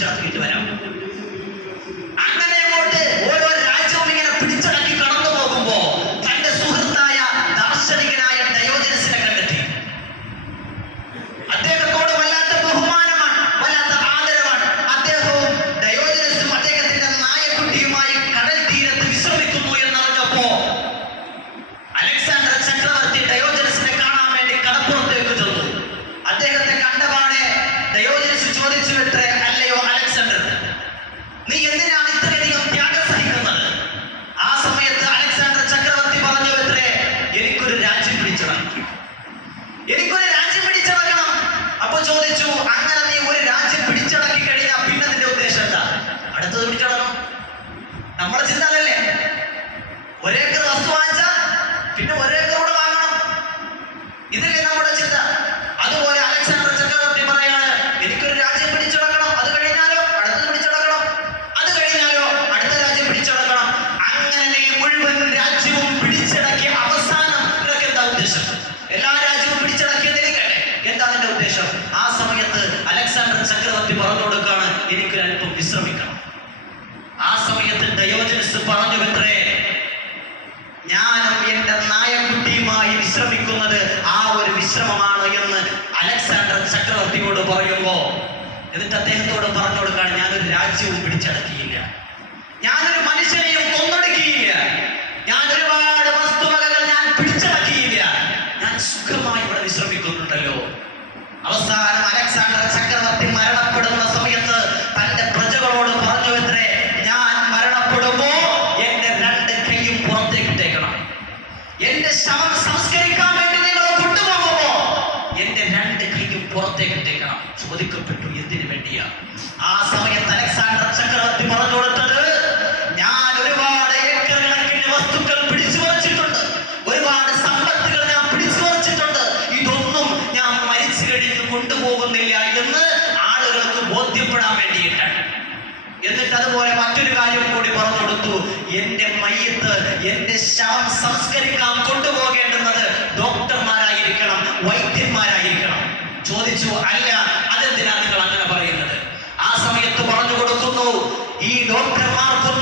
চাকরিটা ചോദിച്ചു അങ്ങനെ നീ ഒരു രാജ്യം പിടിച്ചടക്കി കഴിഞ്ഞാൽ പിന്നെ നിന്റെ ഉദ്ദേശം എന്താ? അടുത്തത് പിടിച്ചടക്കണം. നമ്മളെ ചിന്ത അതല്ലേ? ഒരേക്കർ വസ്തു വാങ്ങിച്ചാൽ പിന്നെ ഒരേക്കർ പറഞ്ഞു കൊടുക്കാണ്. എനിക്ക് അല്പം വിശ്രമിക്കണം. ആ സമയത്ത് ഡയോജനസ് പറഞ്ഞു എത്രേ ഞാനും എന്റെ നായക്കുട്ടിയുമായി വിശ്രമിക്കുന്നത് ആ ഒരു വിശ്രമമാണ് എന്ന് അലക്സാണ്ടർ ചക്രവർത്തിയോട് പറയുമ്പോൾ എന്നിട്ട് അദ്ദേഹത്തോട് പറഞ്ഞു കൊടുക്കാൻ ഞാനൊരു രാജ്യവും പിടിച്ചടക്കിയില്ല. ഞാനൊരു മനുഷ്യനെയും കൊന്നൊടുക്കിയില്ല. ഞാൻ ഒരുപാട് വസ്തുവകകൾ ഞാൻ പിടിച്ചടക്കിയില്ല. ഞാൻ സുഖമായി ഇവിടെ വിശ്രമിക്കുന്നുണ്ടല്ലോ. എന്റെ ശവം സംസ്കരിക്കാൻ വേണ്ടി നിങ്ങൾ കൊണ്ടുപോകുമ്പോ എന്റെ രണ്ട് കൈയും പുറത്തേക്ക് ഇട്ടേക്കണം. ചോദിക്കപ്പെട്ടു എന്തിനു വേണ്ടിയാ? ആ സമയത്ത് അലക്സാണ്ടർ ചക്രവർത്തി പറഞ്ഞു കൊടുത്തത് ഞാൻ ഒരുപാട് ഏക്കർ കണക്കിന് വസ്തുക്കൾ പിടിച്ചു വച്ചിട്ടുണ്ട് ഒരുപാട് സമ്പത്തുകൾ ഞാൻ പിടിച്ചു വച്ചിട്ടുണ്ട് ഇതൊന്നും ഞാൻ മരിച്ചു കഴിഞ്ഞ് കൊണ്ടുപോകുന്നില്ല എന്ന് ആളുകൾക്ക് ബോധ്യപ്പെടാൻ വേണ്ടിയിട്ടാണ്. എന്നിട്ട് അതുപോലെ മറ്റൊരു കാര്യം കൂടി പറഞ്ഞു കൊടുത്തു. എന്റെ മയ്യത്ത് എന്റെ ശവം സംസ്കരിക്കാൻ കൊണ്ടുപോകേണ്ടുന്നത് ഡോക്ടർമാരായിരിക്കണം വൈദ്യന്മാരായിരിക്കണം. ചോദിച്ചു അല്ല അതെന്തിനാ നിങ്ങൾ അങ്ങനെ പറയുന്നത്? ആ സമയത്ത് പറഞ്ഞു കൊടുക്കുന്നു ഈ ആത്മാവിൽ